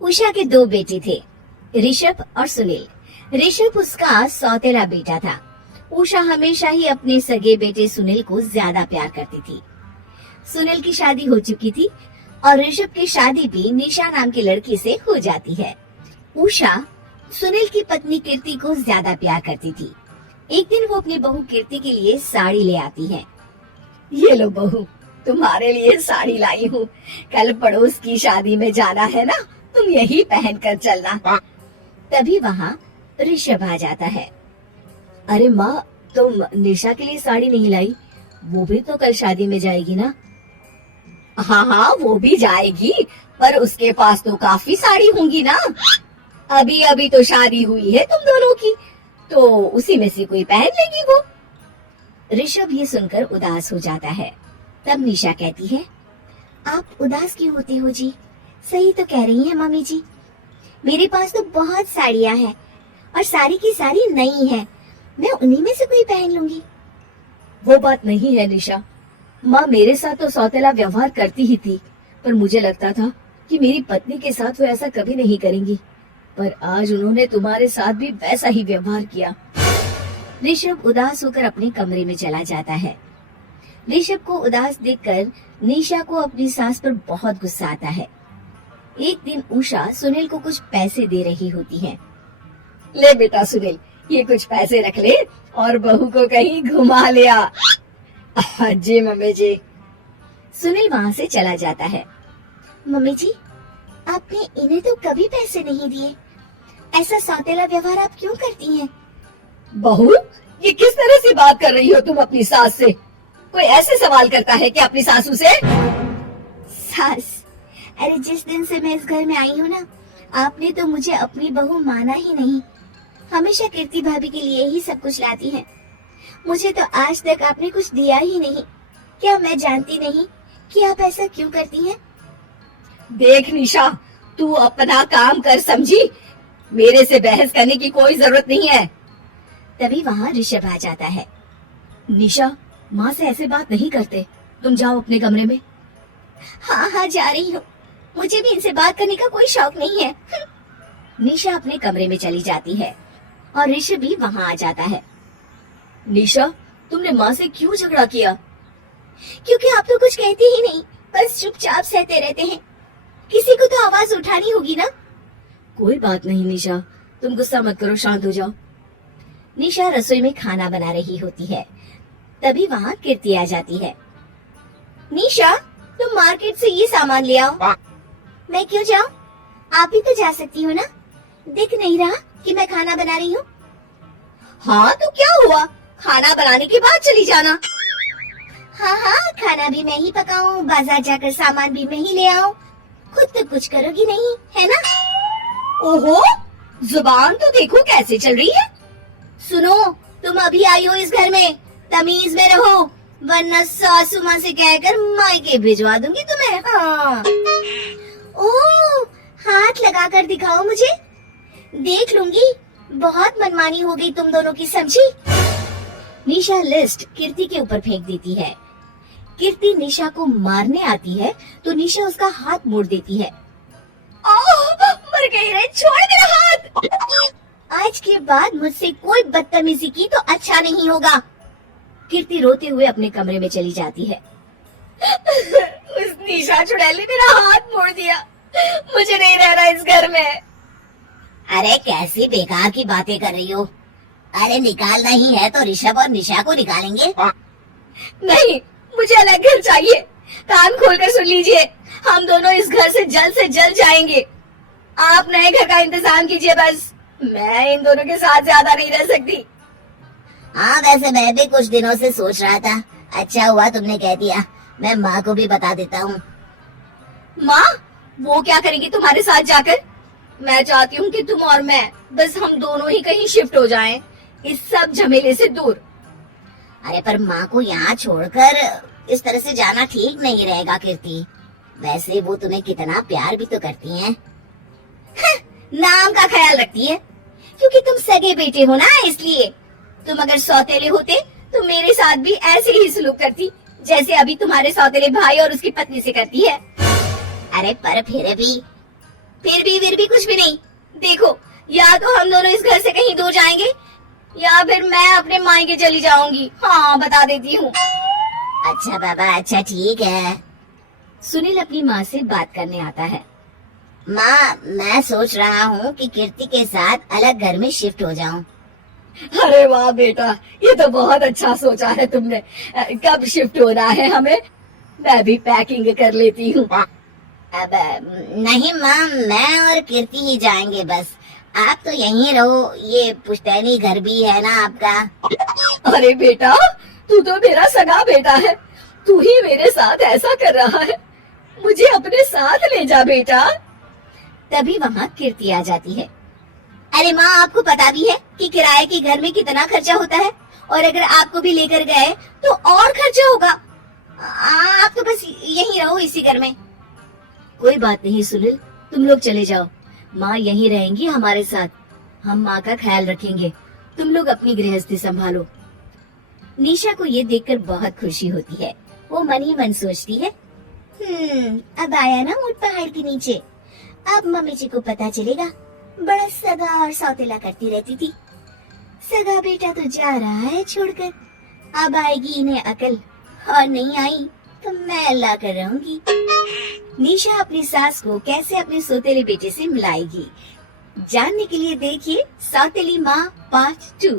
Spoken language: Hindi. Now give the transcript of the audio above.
उषा के दो बेटे थे, ऋषभ और सुनील। ऋषभ उसका सौतेला बेटा था। उषा हमेशा ही अपने सगे बेटे सुनील को ज्यादा प्यार करती थी। सुनील की शादी हो चुकी थी और ऋषभ की शादी भी निशा नाम की लड़की से हो जाती है। उषा सुनील की पत्नी कीर्ति को ज्यादा प्यार करती थी। एक दिन वो अपनी बहू कीर्ति के लिए साड़ी ले आती है। ये लो बहू, तुम्हारे लिए साड़ी लाई हूँ। कल पड़ोस की शादी में जाना है ना, तुम यही पहन कर चलना। तभी वहाँ ऋषभ आ जाता है। अरे माँ, तुम निशा के लिए साड़ी नहीं लाई? वो भी तो कल शादी में जाएगी ना? हाँ हाँ, वो भी जाएगी, पर उसके पास तो काफी साड़ी होंगी ना। अभी अभी तो शादी हुई है तुम दोनों की, तो उसी में से कोई पहन लेगी वो। ऋषभ ये सुनकर उदास हो जाता है। तब निशा कहती है, आप उदास क्यों होते हो जी? सही तो कह रही हैं मम्मी जी। मेरे पास तो बहुत साड़ियाँ हैं और सारी की सारी नई है। मैं उन्हीं में से कोई पहन लूंगी। वो बात नहीं है निशा। माँ मेरे साथ तो सौतेला व्यवहार करती ही थी, पर मुझे लगता था कि मेरी पत्नी के साथ वो ऐसा कभी नहीं करेंगी, पर आज उन्होंने तुम्हारे साथ भी वैसा ही व्यवहार किया। ऋषभ उदास होकर अपने कमरे में चला जाता है। ऋषभ को उदास देखकर निशा को अपनी सास पर बहुत गुस्सा आता है। एक दिन उषा सुनील को कुछ पैसे दे रही होती है। ले बेटा सुनील, ये कुछ पैसे रख ले और बहू को कहीं घुमा ले आ। जी मम्मी जी। सुनील वहाँ से चला जाता है। मम्मी जी, आपने इन्हें तो कभी पैसे नहीं दिए। ऐसा सौतेला व्यवहार आप क्यों करती हैं? बहू, ये किस तरह से बात कर रही हो तुम अपनी सास से? कोई ऐसे सवाल करता है क्या अपनी सासू से? सास, अरे जिस दिन से मैं इस घर में आई हूँ ना, आपने तो मुझे अपनी बहू माना ही नहीं। हमेशा कीर्ति भाभी के लिए ही सब कुछ लाती हैं। मुझे तो आज तक आपने कुछ दिया ही नहीं। क्या मैं जानती नहीं कि आप ऐसा क्यों करती हैं? देख निशा, तू अपना काम कर समझी। मेरे से बहस करने की कोई जरूरत नहीं है। तभी वहाँ ऋषभ आ जाता है। निशा, माँ से ऐसे बात नहीं करते। तुम जाओ अपने कमरे में। हाँ हाँ, जा रही हूँ। मुझे भी इनसे बात करने का कोई शौक नहीं है। निशा अपने कमरे में चली जाती है और ऋषभ भी वहाँ आ जाता है। निशा, तुमने माँ से क्यों झगड़ा किया? क्योंकि आप तो कुछ कहते ही नहीं, बस चुपचाप सहते रहते हैं। किसी को तो आवाज उठानी होगी ना। कोई बात नहीं निशा, तुम गुस्सा मत करो, शांत हो जाओ। निशा रसोई में खाना बना रही होती है। तभी वहाँ कीर्ति आ जाती है। निशा, तुम मार्केट से ये सामान ले आओ। मैं क्यों जाऊँ? आप ही तो जा सकती हो ना। दिख नहीं रहा कि मैं खाना बना रही हूँ? हाँ तो क्या हुआ, खाना बनाने के बाद चली जाना। हाँ हाँ, खाना भी मैं ही पकाऊं, बाजार जाकर सामान भी मैं ही ले आऊं। खुद तो कुछ करोगी नहीं, है ना? ओहो, जुबान तो देखो कैसे चल रही है। सुनो, तुम अभी आई हो इस घर में, तमीज में रहो, वरना सासू माँ से कहकर मायके भिजवा दूंगी तुम्हें। हाँ। ओह, हाथ लगा कर दिखाओ मुझे, देख लूंगी। बहुत मनमानी हो गई तुम दोनों की, समझी? निशा लिस्ट कीर्ति के ऊपर फेंक देती है। कीर्ति निशा को मारने आती है तो निशा उसका हाथ मोड़ देती है। मर गई रे, छोड़ मेरा हाथ। आज के बाद मुझसे कोई बदतमीजी की तो अच्छा नहीं होगा। कीर्ति रोते हुए अपने कमरे में चली जाती है। उस निशा चुड़ैली मेरा हाथ मोड़ दिया, मुझे नहीं रहना इस घर में। अरे कैसी बेकार की बातें कर रही हो? अरे निकालना ही है तो ऋषभ और निशा को निकालेंगे। नहीं, मुझे अलग घर चाहिए। कान खोलकर सुन लीजिए, हम दोनों इस घर से जल्द जाएंगे। आप नए घर का इंतजाम कीजिए बस। मैं इन दोनों के साथ ज्यादा नहीं रह सकती। हाँ, वैसे मैं भी कुछ दिनों से सोच रहा था। अच्छा हुआ तुमने कह दिया, मैं माँ को भी बता देता हूँ। माँ, वो क्या करेंगी तुम्हारे साथ जाकर? मैं चाहती हूँ कि तुम और मैं, बस हम दोनों ही कहीं शिफ्ट हो जाएं, इस सब झमेले से दूर। अरे पर माँ को यहाँ छोड़कर इस तरह से जाना ठीक नहीं रहेगा कीर्ति। वैसे वो तुम्हें कितना प्यार भी तो करती हैं। नाम का ख्याल रखती है, क्योंकि तुम सगे बेटे हो ना, इसलिए। तुम अगर सौतेले होते तो मेरे साथ भी ऐसे ही सलूक करती, जैसे अभी तुम्हारे सौतेले भाई और उसकी पत्नी से करती है। अरे पर फिर भी फिर भी कुछ भी नहीं। देखो, या तो हम दोनों इस घर से कहीं दूर जाएंगे या फिर मैं अपने मायके चली जाऊंगी। हाँ, बता देती हूँ। अच्छा बाबा, अच्छा ठीक है। सुनील अपनी माँ से बात करने आता है। माँ, मैं सोच रहा हूँ कि कीर्ति के साथ अलग घर में शिफ्ट हो जाऊँ। अरे वाह बेटा, ये तो बहुत अच्छा सोचा है तुमने। कब शिफ्ट होना है हमें? मैं भी पैकिंग कर लेती हूँ। अब नहीं माँ, मैं और कीर्ति ही जाएंगे बस। आप तो यहीं रहो, ये पुश्तैनी घर भी है ना आपका। अरे बेटा, तू तो मेरा सगा बेटा है, तू ही मेरे साथ ऐसा कर रहा है। मुझे अपने साथ ले जा बेटा। तभी वहाँ कीर्ति आ जाती है। अरे माँ, आपको पता भी है कि किराए के घर में कितना खर्चा होता है, और अगर आपको भी लेकर गए तो और खर्चा होगा। आप तो बस यहीं रहो इसी घर में। कोई बात नहीं सुनील, तुम लोग चले जाओ, माँ यहीं रहेंगी हमारे साथ। हम माँ का ख्याल रखेंगे, तुम लोग अपनी गृहस्थी संभालो। निशा को ये देखकर बहुत खुशी होती है। वो मन ही मन सोचती है, अब आया ना ऊंट पहाड़ के नीचे। अब मम्मी जी को पता चलेगा, बड़ा सगा और सौतेला करती रहती थी। सगा बेटा तो जा रहा है छोड़कर, अब आएगी इन्हें अकल, और नहीं आई तो मैं ला कर रहूंगी। निशा अपनी सास को कैसे अपने सौतेले बेटे से मिलाएगी, जानने के लिए देखिए सौतेली माँ पार्ट 2।